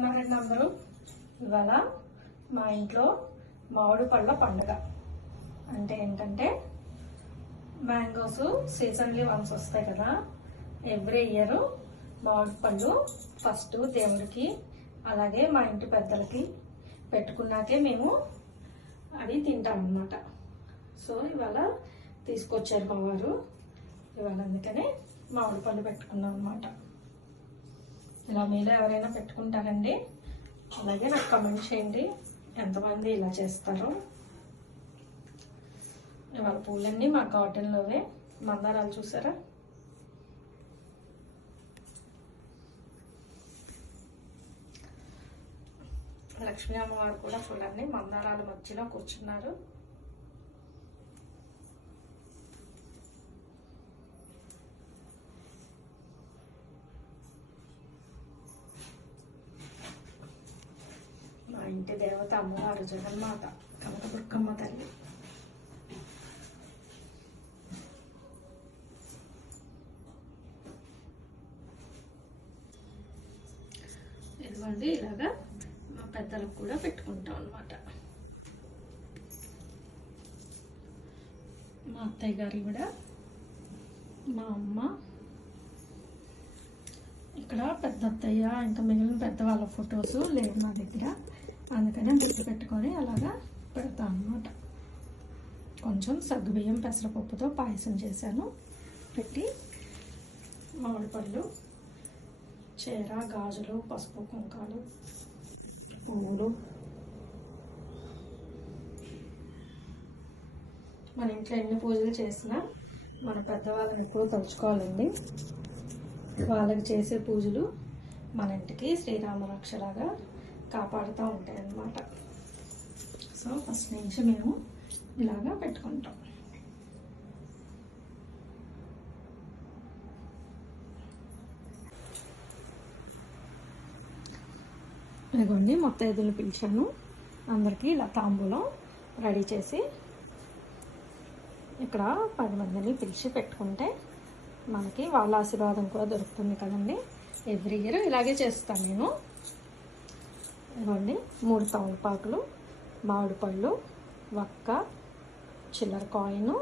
ఉన్నారండి అందరూ? ఇవాళ మా ఇంట్లో మామిడి పళ్ళ పండుగ. అంటే ఏంటంటే మ్యాంగోస్ సీజన్లీ వన్స్ వస్తాయి కదా. ఎవ్రీ ఇయర్ మామిడి పళ్ళు ఫస్ట్ దేవుడికి అలాగే మా ఇంటి పెద్దలకి పెట్టుకున్నాకే మేము అవి తింటాం అన్నమాట. సో ఇవాళ తీసుకొచ్చారు మా వారు. ఇవాళ అందుకనే మామిడి పళ్ళు పెట్టుకున్నాం అన్నమాట. ఇలా మీలో ఎవరైనా పెట్టుకుంటారండి? అలాగే నాకు కమెంట్ చేయండి ఎంతమంది ఇలా చేస్తారో. ఇవాళ పూలన్నీ మా గార్డెన్లోవే. మందారాలు చూసారా? లక్ష్మీ అమ్మవారు కూడా చూడండి మందారాల మధ్యలో కూర్చున్నారు. మా ఇంటి దేవత అమ్మవారు జగన్మాత కనకదుర్గమ్మ తల్లి. ఇదిగోండి ఇలాగా మా పెద్దలకు కూడా పెట్టుకుంటాం అన్నమాట. మా అత్తయ్య గారి కూడా, మా అమ్మ, ఇక్కడ పెద్ద అత్తయ్య ఇంకా మిగిలిన పెద్దవాళ్ళ ఫొటోస్ లేవు నా దగ్గర, అందుకనే గుర్తు పెట్టుకొని అలాగా పెడతాను అన్నమాట. కొంచెం సగ్గుబియ్యం పెసరపప్పుతో పాయసం చేశాను. పెట్టి మామిడి పళ్ళు, చీర, గాజులు, పసుపు, కుంకాలు, పువ్వులు. మన ఇంట్లో ఎన్ని పూజలు చేసినా మన పెద్దవాళ్ళని ఎప్పుడూ తలుచుకోవాలండి. వాళ్ళకి చేసే పూజలు మన ఇంటికి శ్రీరామ రక్షలాగా కాపాడుతూ ఉంటాయి అన్నమాట. సో ఫస్ట్ నుంచి మేము ఇలాగా పెట్టుకుంటాం. ఇదిగోండి ముత్తైదులు పిలిచాను. అందరికీ ఇలా తాంబూలం రెడీ చేసి ఇక్కడ 10 మందిని పిలిచి పెట్టుకుంటే మనకి వాళ్ళ ఆశీర్వాదం కూడా దొరుకుతుంది కదండి. ఎవ్రీ ఇయర్ ఇలాగే చేస్తాను నేను. ఇవ్వండి 3 తమలపాకులు, మామిడి పళ్ళు, వక్క, చిల్లర కాయిను,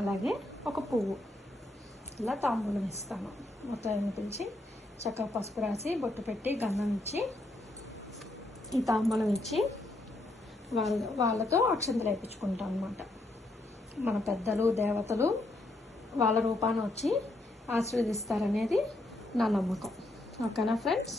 అలాగే ఒక పువ్వు ఇలా తాంబూలం ఇస్తాను. మొత్తం పిలిచి చక్కగా పసుపు రాసి బొట్టు పెట్టి గంధం ఇచ్చి ఈ తాంబూలం ఇచ్చి వాళ్ళతో అక్షంతలు వేయించుకుంటాం అన్నమాట. మన పెద్దలు దేవతలు వాళ్ళ రూపాన్ని వచ్చి ఆశీర్వదిస్తారనేది నా నమ్మకం. ఓకేనా ఫ్రెండ్స్?